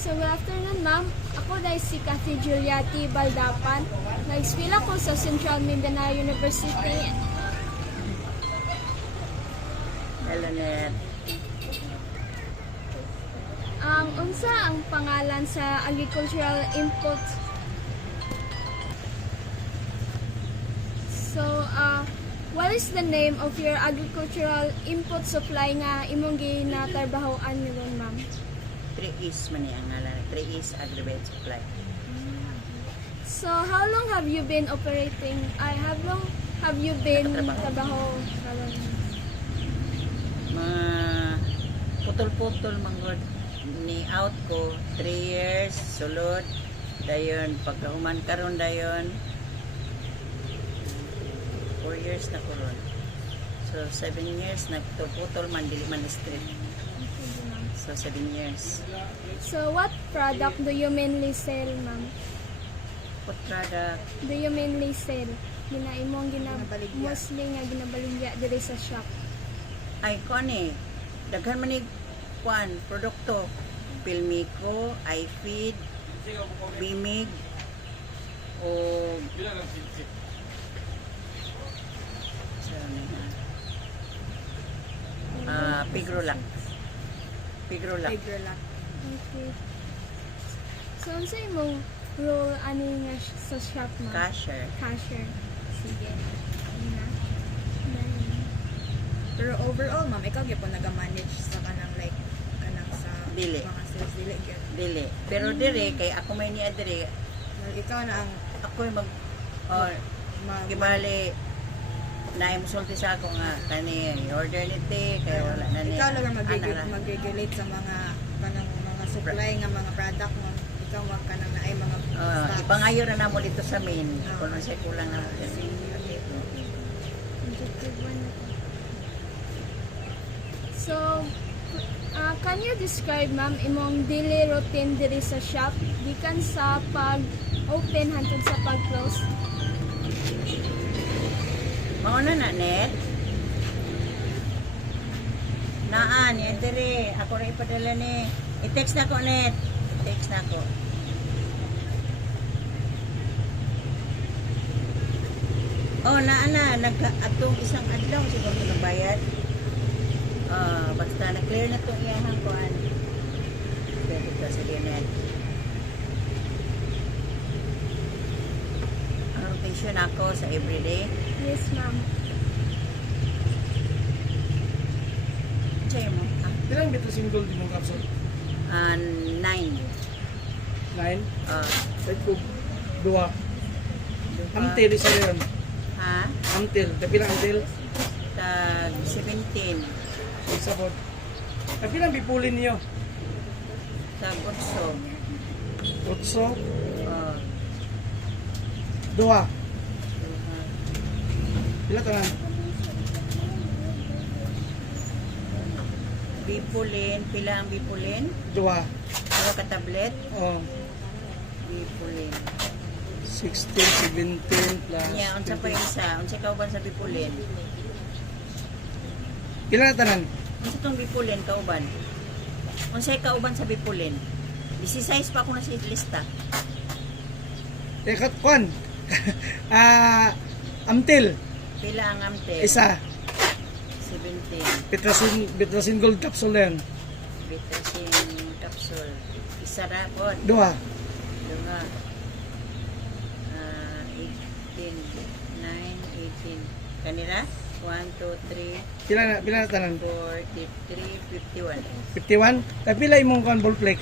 So, good afternoon, ma'am. Ako dahil si Cathy Juliati Baldapan. Nag-eskwela ko sa Central Mindanao University. Hello, Net. Ang unsa ang pangalan sa agricultural inputs? So, what is the name of your agricultural input supply nga imong ginatrabahoan nilon, ma'am? 3Is man ang ngalan. 3Is Agri-Bed Supply. So, how long have you been operating? How long have you been trabaho? Mga putol-putol manggod ni out ko 3 years sulod dayon pagkahuman karon dayon 4 years na ko ron. So 7 years nagputol man dili man street. So 7 years. So, what product do you mainly sell, ma'am? Food product. Do you mainly sell? Imong mostly nga ginabaligya diri sa shop. Ay ko ni daghan man ni kuan produkto Pilmico, iFeed, Bimig o Pigrolac. Pigrolac. Okay. So, ano sa imong role ani nga sa shop, ma'am? Cashier. Cashier. Sige. Ayun na. Dahil. Pero overall, ma'am, ikaw gyud po naga-manage sa kanang like kanang sa Dili. mga sales dili gyud. Dili. Pero dire kay ako may niya dire Well, ikaw na ang ako yung mag gibali na imusulti sa ako nga kani order niti kay wala na ni. ikaw lang ang ana ra. mag-regulate sa mga kanang mga supply nga mga product mo. Ikaw wag ka nang naay mga stocks. Ipangayo na namo dito sa main kung ano siya kulang na mo. Objective 1 na to. So, can you describe, ma'am, imong daily routine diri sa shop gikan sa pag-open hangtod sa pag-close? Mauna na net. Naan, yan dire. Ako na ipadala ni. I-text na ko net. I-text na ko. Oh, naan na. Atong isang adlaw siguro ko nagbayad. Basta na-clear na itong iyahang kuhan. Pwede ito sa net. Ang rotation ako sa everyday. Yes, ma'am. Sa'yo mo? Ilang bito single di mong capsule? 9. 9? Ah, Kahit ko, 2. Until isa yun. ha? Until. Kapilang until? Tag 17. Isa po. Kapilang bipulin niyo? Tag 8. 8. Oh, 2. Pila tanan? bipulin. Pila ang bipulin? 2. Pila ka tablet? Oh. Bipulin. 16, 17 plus Nya, unsa pa 20. yung isa? Unsa kauban sa bipulin? Pila na tanan? Unsa tong bipulin kauban? Unsa kauban sa bipulin? 16 pa ako na sa lista. Kat kwan. Until. Pila ang amte? Isa. 17. Petrasin gold capsule na yun. Vitasin capsule. Isa ra po. 2. Dunga. 18. 9, 18. Kanira? 1, 2, 3, Pila na tanan? 4, 53, 51. 51. Pila imong kwan ball flex?